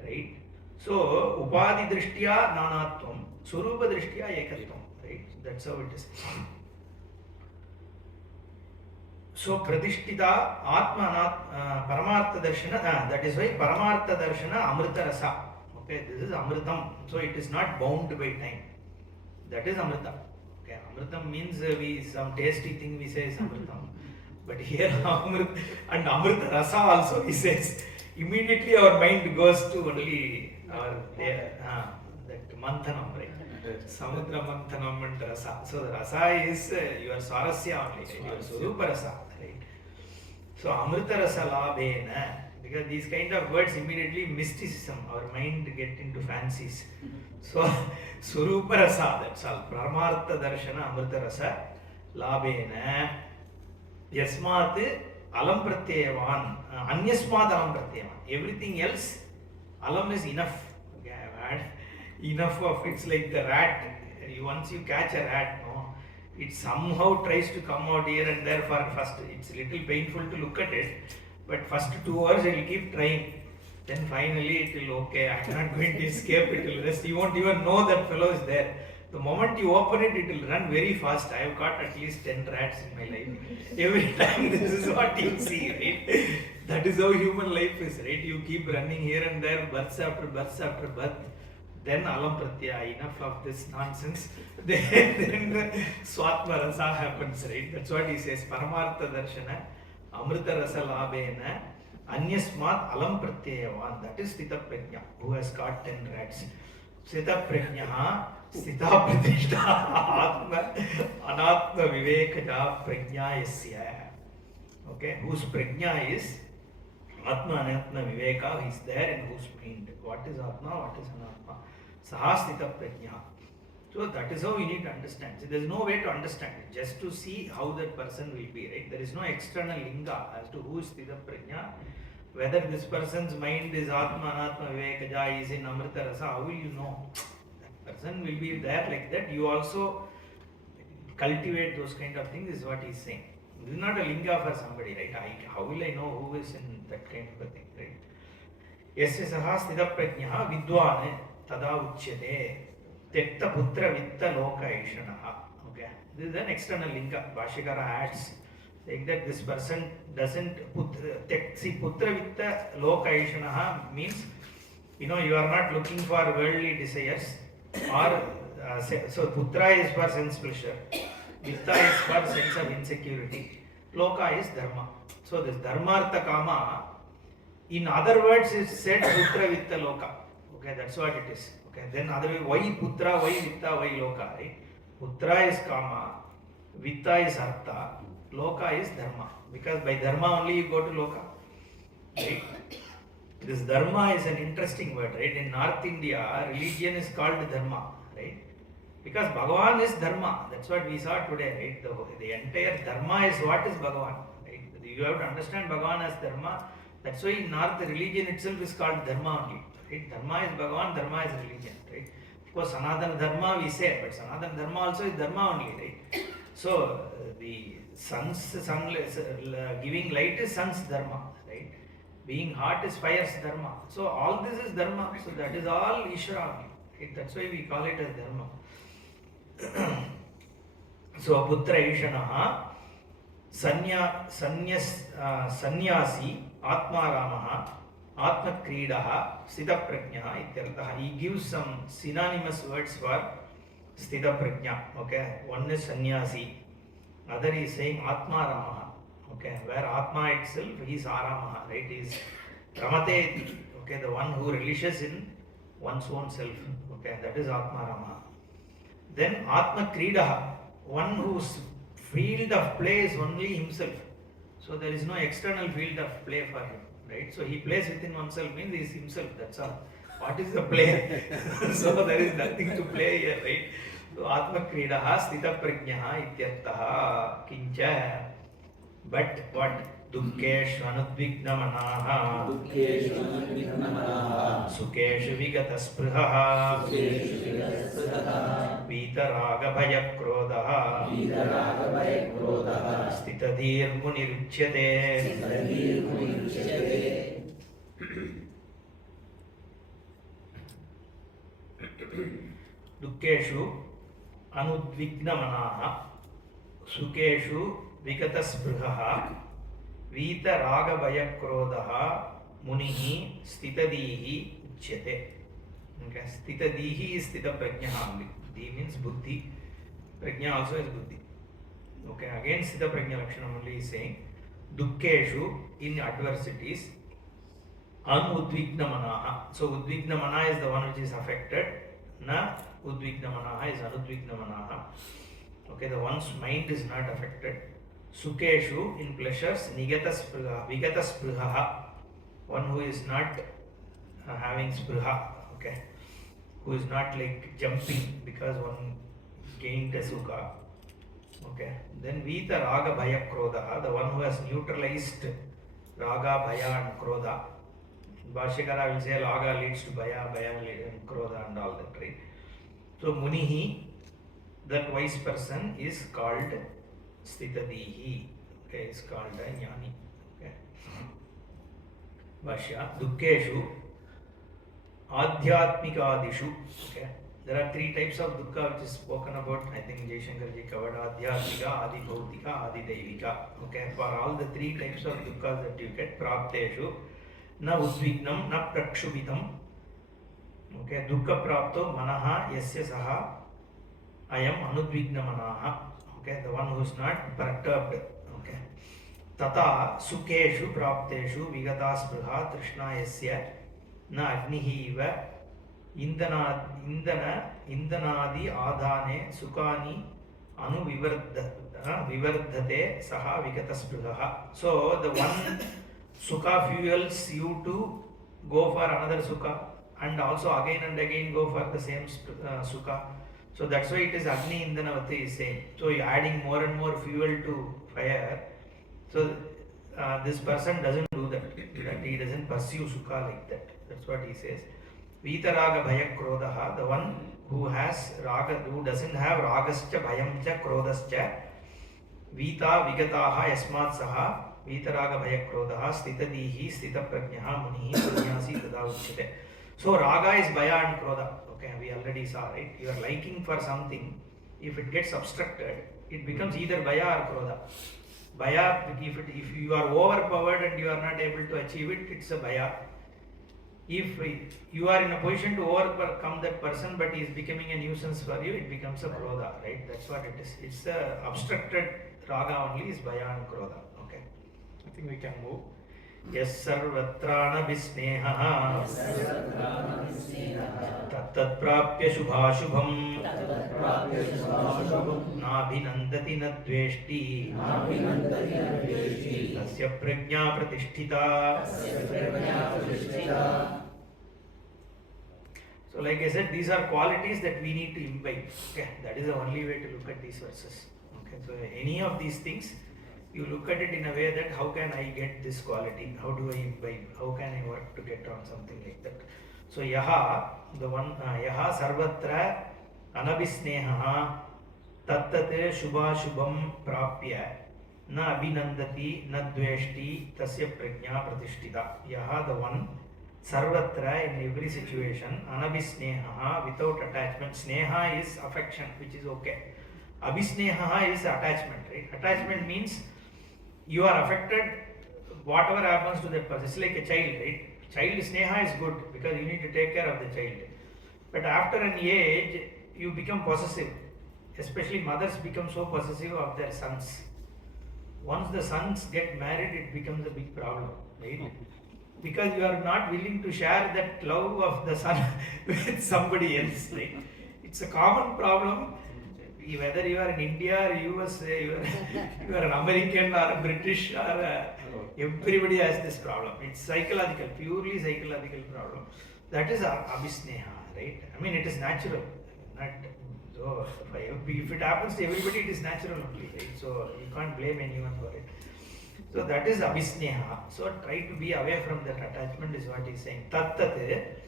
right? So Upadhi Drishtya Nanatvam, Swarupa Drishtya Ekatvam, right? That's how it is. So Pradishtita Atma Paramartha Darshana, that is why Paramartha Darshana Amrita Rasa. Okay, this is Amritam. So it is not bound by time. That is Amrita. Okay, Amritam means some tasty thing we say is Amritam. But here Amrit and Amrita Rasa also he says. Immediately our mind goes to only our that Manthanam, right? Samudra Manthanam and Rasa. So the Rasa is your Sarasya only, right? Your Swarupa Rasa, right? So Amrita Rasa Labhena, because these kind of words immediately mysticism, our mind get into fancies. So Swarupa Rasa, that's all. Paramartha Darshana Amrita Rasa Labhena Yasmat Alam Pratyayavan, Anyasmat Alam Pratyayavan. Everything else, Alam is enough. Okay, I have had enough of it's like the rat. Once you catch a rat, no, it somehow tries to come out here and there for first. It's a little painful to look at it, but first 2 hours it will keep trying. Then finally it will, okay, I'm not going to escape, it will rest. You won't even know that fellow is there. The moment you open it, it will run very fast. I have caught at least 10 rats in my life. Every time this is what you see, right? That is how human life is, right? You keep running here and there, births after birth. Then Alam Pratyaya, enough of this nonsense. Then Swatma Rasa happens, right? That's what he says. Paramartha Darshana, Amrita Rasa Labhena, Anyasmat Alam Pratyayavan. That is Sthita Prajna, who has caught 10 rats. Sthita Prajna, Sthita Pratishta, Atma, Anatma Vivekaja Prajna Yasya. Okay, whose Prajna is Atma Anatma Viveka is there in whose mind. What is Atma, what is Anatma? Sahastita Prajna. So that is how we need to understand. So there is no way to understand it, just to see how that person will be, right? There is no external linga as to who is Sthita Prajna. Whether this person's mind is Atma, Anatma, Vivekaja, is in Amrita Rasa, how will you know? That person will be there like that. You also cultivate those kind of things, is what he is saying. This is not a linga for somebody, right? How will I know who is in that kind of a thing, right? Yasya saha sthita prajnaha vidwane tada uchyate tekta putra vitta loka ishanaha. Okay, this is an external linga. Bhashyakara adds saying that this person doesn't see putra vitta loka ishanaha means, you are not looking for worldly desires, or so putra is for sense pleasure, vitta is for sense of insecurity, loka is dharma. So this dharmartha kama, in other words, is said putra vitta loka. Okay, that's what it is. Okay, then other way, why putra, why vitta, why loka, right? Putra is kama, vitta is artha, loka is dharma. Because by dharma only you go to loka, right? This dharma is an interesting word, right? In North India, religion is called dharma, right? Because Bhagavan is dharma. That's what we saw today, right? The entire dharma is what is Bhagavan, right? You have to understand Bhagavan as dharma. That's why in North, the religion itself is called dharma only, right? Dharma is Bhagavan, dharma is religion, right? Of course, Sanatana dharma we say, but Sanatana dharma also is dharma only, right? So the giving light is sun's dharma, right? Being hot is fire's dharma. So all this is dharma. So that is all Ishvara only, right? That's why we call it as dharma. So putra ishanaha Sannyasi Atmaramaha Atmakridaha Sthitaprajnaha ityartha. He gives some synonymous words for Sthitaprajna. Okay, one is sannyasi, other is saying Atmaramaha. Okay, where Atma itself is Aramaha, right? Is Ramate, okay, the one who relishes in one's own self. Okay, that is Atmaramaha. Then Atmakridaha, one whose field of play is only himself. So there is no external field of play for him, right? So he plays within oneself means he is himself, that's all. What is the play? So there is nothing to play here, right? So Atmakridaha Sthitaprajnaha ityartaha kincha. But what? Dukkeshu anudvignamanaha Sukeshu vigataspruhaha Vitaraga bhayakrodaha Sthitadhir muniruchyate. Dukkeshu anudvignamanaha Sukeshu vigataspruhaha Vita raga bhaya krodaha munihi stitadihi uchyate. Okay, stitadihi is stita prajnaha only. Di means buddhi. Prajna also is buddhi. Okay, again stita prajna lakshanam only is saying dukkeshu in adversities anudvignamanaha. So udvignamana is the one which is affected. Na udvignamanaha is anudvignamanaha. Okay, the one's mind is not affected. Sukeshu in pleasures, nigata spruha, vigata spruha, one who is not having spruha, okay, who is not like jumping because one gained a sukha, okay. Then vita raga bhaya krodaha, the one who has neutralized raga, bhaya and krodha. Bhashyakara will say raga leads to bhaya, bhaya leads to krodha and all that, right? So munihi, that wise person is called Sthitadihi, okay, is called a jnani. Okay. Bhashya, dukkeshu, adhyatmikadishu. Okay. There are three types of dukkha which is spoken about. I think Jaishankarji covered adhyatmika, adi bhautika, adi daivika. Okay. For all the three types of dukkha that you get, prapteshu, na udvignam, na prakshubitam. Okay. Dukkha prapto manaha yasya saha ayam anudvignamanaha. Okay, the one who is not perturbed. Okay. Tata sukeshu prapteshu vigata spruha trishna yasya na agnihi iva indanadi adhane sukani anu vivardhate saha vigata spruha. So the one sukha fuels you to go for another sukha and also again and again go for the same sukha. So that's why it is Agni Indanavati is saying. So you're adding more and more fuel to fire. So this person doesn't do that. He doesn't pursue sukha like that. That's what he says. Vitaraga bhaya krodaha, the one who has raga, who doesn't have ragascha bhayamcha krodascha. Vita vigataha yasmat saha vitaraga bhaya krodaha stitadihi stitaprajnaha munihi sannyasi tada uchyate. So raga is bhaya and krodha. Okay, we already saw, right? You are liking for something. If it gets obstructed, it becomes either bhaya or krodha. Bhaya, if you are overpowered and you are not able to achieve it, it's a bhaya. If you are in a position to overcome that person, but he is becoming a nuisance for you, it becomes a krodha, right? That's what it is. It's the obstructed raga only is bhaya and krodha. Okay, I think we can move. Yes, sarvatrana visneha tattat prapya shubhashubham nabhinandati nadveshti tasya prajna pratisthita. So like I said, these are qualities that we need to imbibe. Okay, that is the only way to look at these verses. Okay, so any of these things, you look at it in a way that how can I get this quality? How do I imbibe? How can I work to get on something like that? So yaha, the one yaha sarvatra anabhisneha tattate shubha shubham prapya na abhinandati na dveshti tasya prajna pratishtita. Yaha, the one sarvatra, in every situation, anabhisneha, without attachment. Sneha is affection, which is okay. Abhisneha is attachment, right? Attachment means you are affected, whatever happens to that person. It's like a child, right? Child sneha is good because you need to take care of the child. But after an age, you become possessive. Especially mothers become so possessive of their sons. Once the sons get married, it becomes a big problem, right? Because you are not willing to share that love of the son with somebody else, right? It's a common problem. Whether you are in India or USA, you are an American or a British or everybody has this problem. It's psychological, purely psychological problem. That is abhisneha, right? I mean, it is natural. Not so if it happens to everybody, it is natural only, right? So you can't blame anyone for it. So that is abhisneha. So try to be away from that attachment is what he is saying. Tattate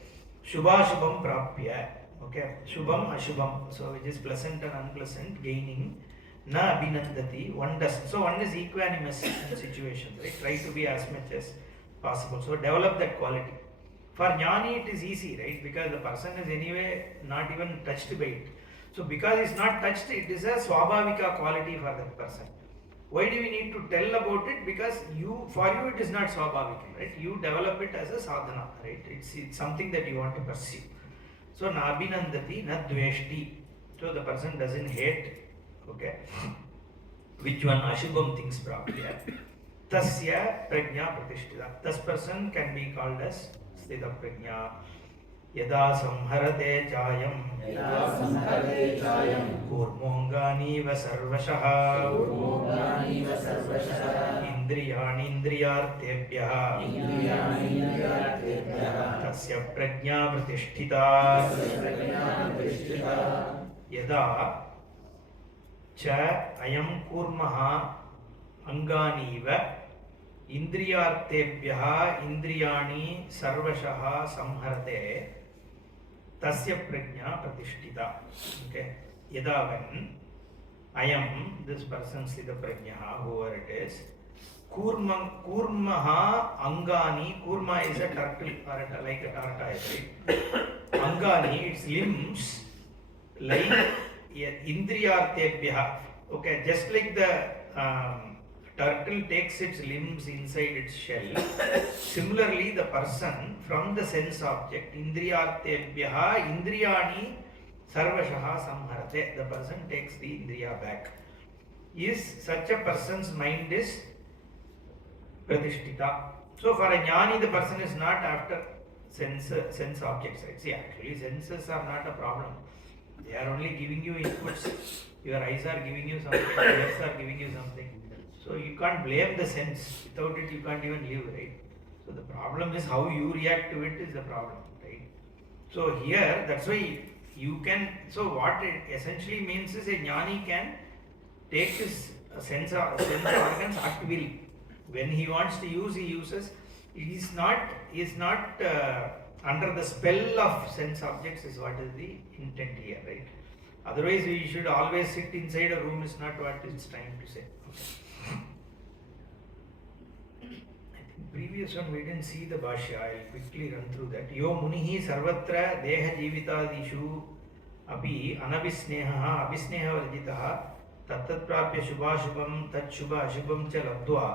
shubhashubham prapya. Okay, shubham ashubham. So which is pleasant and unpleasant, gaining. Na abhinandati. One does. So one is equanimous in situations, right? Try to be as much as possible. So develop that quality. For jnani it is easy, right? Because the person is anyway not even touched by it. So because it's not touched, it is a swabhavika quality for that person. Why do we need to tell about it? Because for you it is not swabhavika, right? You develop it as a sadhana, right? It's something that you want to pursue. So na abhinandati, na dveshti. So the person doesn't hate, okay? Which one? Ashubham things prapya. Tasya prajna pratishtita. This person can be called as sthita prajna. Yada samharate chayam kurmonganiva sarvashaha indriyani indriyartebhyah tasya prajna pratishtita yada cha ayam kurmaha anganiva indriyartebhyah indriyani sarvashaha samharate tasya prajna pratishtita. Okay. Yada when I am this person sthita prajna, whoever it is, kurmaha angani. Kurma is a turtle or like a tortoise, right? Angani, its limbs like indriyartebhyah. Okay, just like the turtle takes its limbs inside its shell. Similarly, the person from the sense object, indriyartebhyah, indriyani sarvashaha samharate. The person takes the indriya back. Is such a person's mind is pratishtita. So for a jnani, the person is not after sense objects. Right? See, actually, senses are not a problem. They are only giving you inputs. Your eyes are giving you something. Your ears are giving you something. So you can't blame the sense. Without it, you can't even live, right? So the problem is how you react to it is the problem, right? So here, that's why you can. So what it essentially means is a jnani can take his sense organs at will. When he wants to use, he uses. He is not under the spell of sense objects. Is what is the intent here, right? Otherwise, we should always sit inside a room. Is not what it's trying to say. Previous one we didn't see the bhashya. I'll quickly run through that. Yo munihi sarvatra deha jivitadishu api anabhisneha abhisneha varjitaha tattat prapya shubhashubham tat shubha ashubham cha labdva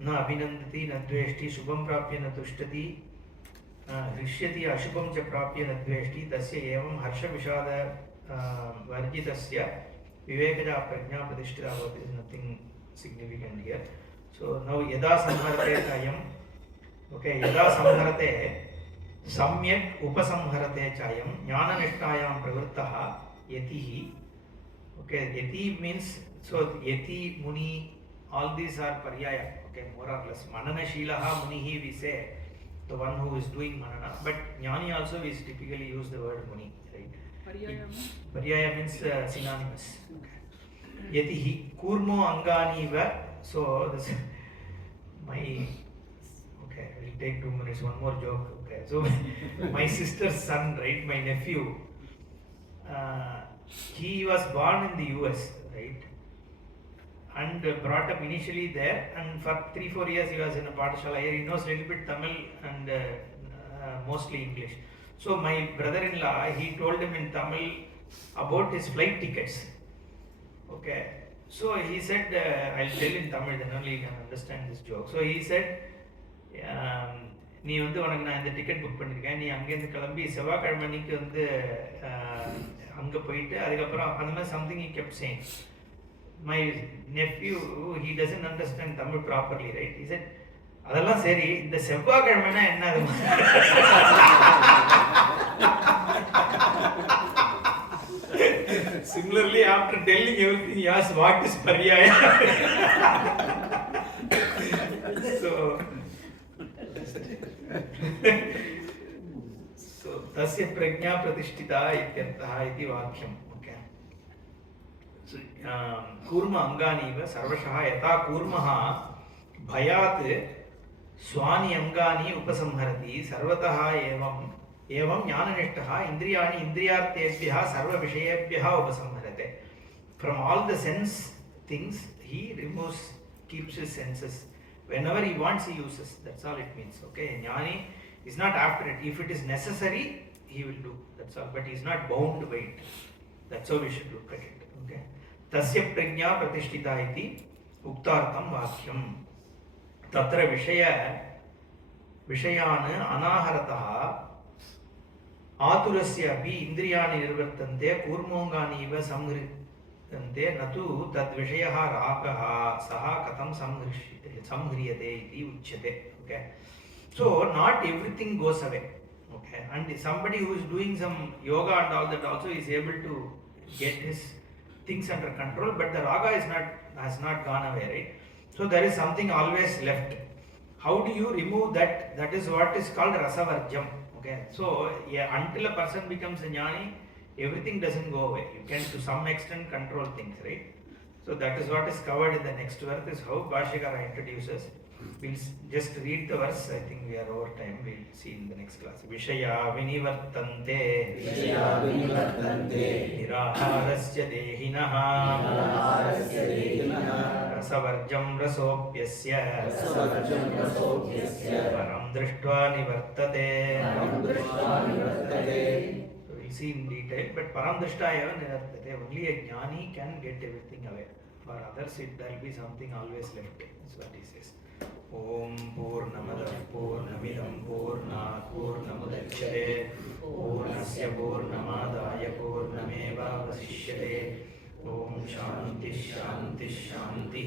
na abhinandati na dveshti shubham prapya na tushtati hrishyati ashubham cha prapya na dveshti tasya evam harsha vishada varjitasya vivekaja prajna pratishtita. There is nothing significant here. So now yada samharate chayam. Okay, yada samharate samyak upasamharate chayam jnana nishtayam pravrittaha yatihi. Okay, yati means, so yati, muni, all these are paryaya. Okay, more or less. Manana shilaha munihi we say, the one who is doing manana. But jnani also is typically use the word muni, right? Paryaya means synonymous. Okay. Yatihi kurmo angani va. So this okay, we'll take 2 minutes, one more joke. Okay, so my sister's son, right, my nephew, he was born in the US, right, and brought up initially there, and for 3-4 years he was in a Pathshala here. He knows a little bit Tamil and mostly English. So my brother-in-law, he told him in Tamil about his flight tickets. Okay. So he said, I'll tell in Tamil, then only you can understand this joke. So he said, நீ வந்து உனக்கு நான் இந்த ticket book பண்ணியிருக்கேன், நீ அங்கேருந்து கிளம்பி செவ்வாய்க்கிழமைக்கு வந்து அங்கே போயிட்டு அதுக்கப்புறம் அந்த மாதிரி something he kept saying. My nephew, he doesn't understand Tamil properly, right? He said, அதெல்லாம் சரி, இந்த செவ்வாய்க்கிழமைனா என்ன அது? Similarly, after telling everything, he asked, what is paryaya? So, tasya prajna pratishtita ityartha iti vakyam. Okay. So, kurma anganiva sarvashaha yata kurmaha bhayat swani angani upasamharati sarvataha evam jnananishtaha indriyani indriyartebhyaha sarva vishayebhyaha upasamharate. From all the sense things, he keeps his senses. Whenever he wants, he uses. That's all it means. Okay, jnani is not after it. If it is necessary, he will do. That's all. But he is not bound by it. That's how we should look at it. Okay. Tasya prajna pratishtita iti uktartam vakyam. Tatra vishayan anaharataha aturasya api indriyani nirvartante kurmongani iva samhritante natu tad vishayaha ragaha saha katam samhriyate iti uchyate. Okay. So not everything goes away. Okay. And somebody who is doing some yoga and all that also is able to get his things under control, but the raga has not gone away, right? So there is something always left. How do you remove that? That is what is called rasavarjam. Okay. So until a person becomes a jnani, everything doesn't go away. You can to some extent control things, right? So that is what is covered in the next verse, is how Bhashyakara introduces. We'll just read the verse. I think we are over time. We'll see in the next class. Vishaya vinivartante niraharasya dehinaha rasavarjam rasopyasya param drishtva nivartate. So we'll see in detail. But param drishtva eva nivartate. Only a jnani can get everything away. For others, there will be something always left. That's what he says. Om Purnamadah Purnamidam Purnat Purnamudachyate Purnasya Purnamadaya Purnameva Vasishyate. Om Shanti Shanti Shanti.